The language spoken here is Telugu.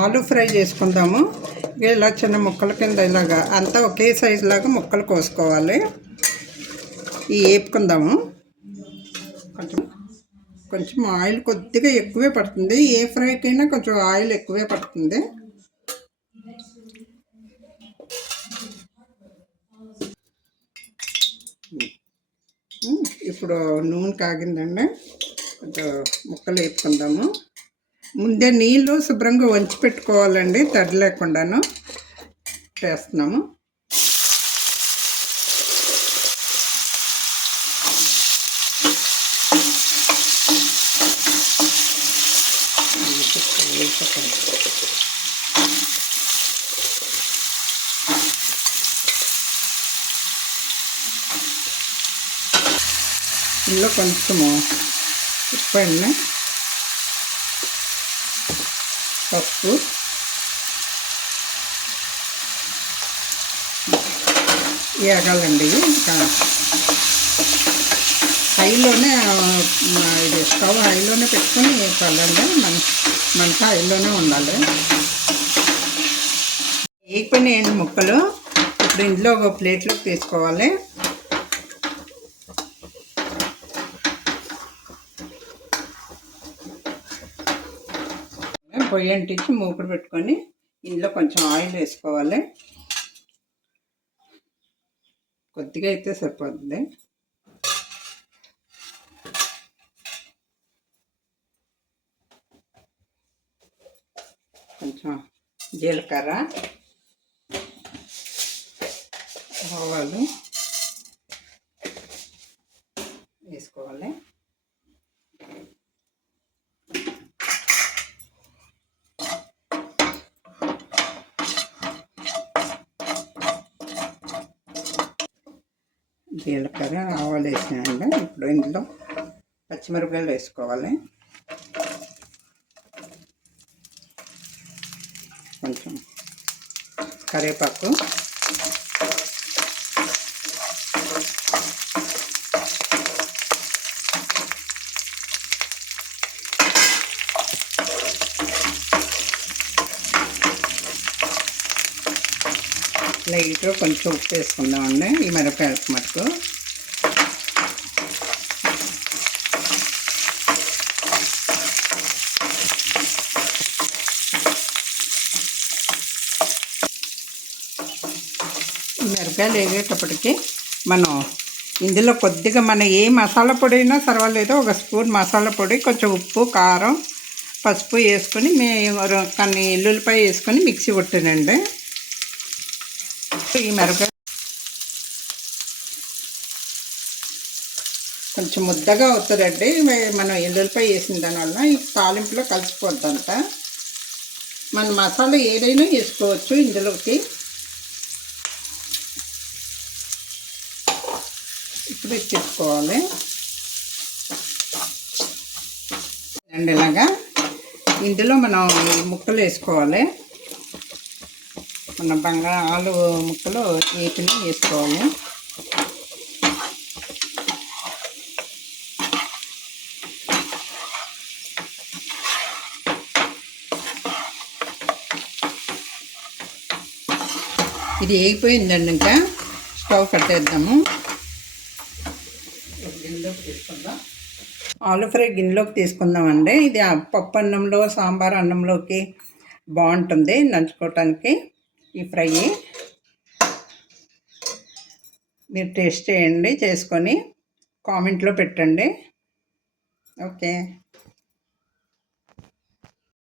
ఆలు ఫ్రై చేసుకుందాము. ఇలా చిన్న ముక్కల కింద ఇలాగా అంతా ఒకే సైజు లాగా ముక్కలు కోసుకోవాలి. వేపుకుందాము. కొంచెం ఆయిల్ కొద్దిగా ఎక్కువే పడుతుంది. ఏ ఫ్రైకైనా కొంచెం ఆయిల్ ఎక్కువే పడుతుంది. ఇప్పుడు నూనె కాగిందండి. కొంచెం ముక్కలు వేపుకుందాము. ముందే నీళ్ళు శుభ్రంగా వంచి పెట్టుకోవాలండి, తడి లేకుండాను. చేస్తున్నాము. ఇందులో కొంచెము ఉప్పు అండి, పసుపు, వేగాలండి. ఇంకా హైలోనే ఇది స్టవ్ హైలోనే పెట్టుకొని వేపాలండి. మంట హైలోనే ఉండాలి. వేగిపోయినాయండి ముక్కలు. ఇప్పుడు ఇందులో ఒక ప్లేట్లోకి తీసుకోవాలి. పొయ్యి అంటించి మూకుడు పెట్టుకొని ఇందులో కొంచెం ఆయిల్ వేసుకోవాలి. కొద్దిగా అయితే సరిపోతుంది. కొంచెం జీలకర్ర, ఆవాలు వేసుకోవాలి. జీలకర్ర, ఆవాలు వేసినాయండి. ఇప్పుడు ఇందులో పచ్చిమిరపకాయలు వేసుకోవాలి. కొంచెం కరివేపాకు, లైట్గా కొంచెం ఉప్పు వేసుకుందామండి ఈ మిరపకాయలకు మటుకు. మిరపకాయలు వేగేటప్పటికి మనం ఇందులో కొద్దిగా మన ఏ మసాలా పొడి అయినా పర్వాలేదు, ఒక స్పూన్ మసాలా పొడి, కొంచెం ఉప్పు, కారం, పసుపు వేసుకొని కొన్ని ఎల్లుల్లిపాయ వేసుకొని మిక్సీ కొట్టానండి. ఈ మిరపకాయ కొంచెం ముద్దగా అవుతుందండి. మనం ఎల్లుల్లిపాయ వేసిన దానివల్ల ఈ తాలింపులో కలిసిపోద్దంట. మన మసాలా ఏదైనా వేసుకోవచ్చు ఇందులోకి. ఇప్పుడు తీసుకోవాలి అండి. ఇలాగా ఇందులో మనం ఈ ముక్కలు వేసుకోవాలి. మన ఆలు ముక్కలు వీటిని వేసుకోవాలి. ఇది వేగిపోయిందండి. ఇంకా స్టవ్ కట్టేద్దాము. గిన్నెలోకి తీసుకుందాం. ఆలు ఫ్రై గిన్నెలోకి తీసుకుందామండి. ఇది పప్పు అన్నంలో, సాంబార్ అన్నంలోకి బాగుంటుంది నంచుకోవటానికి. ఈ ఫ్రై మీరు టేస్ట్ చేయండి, చేసుకొని కామెంట్లో పెట్టండి. ఓకే.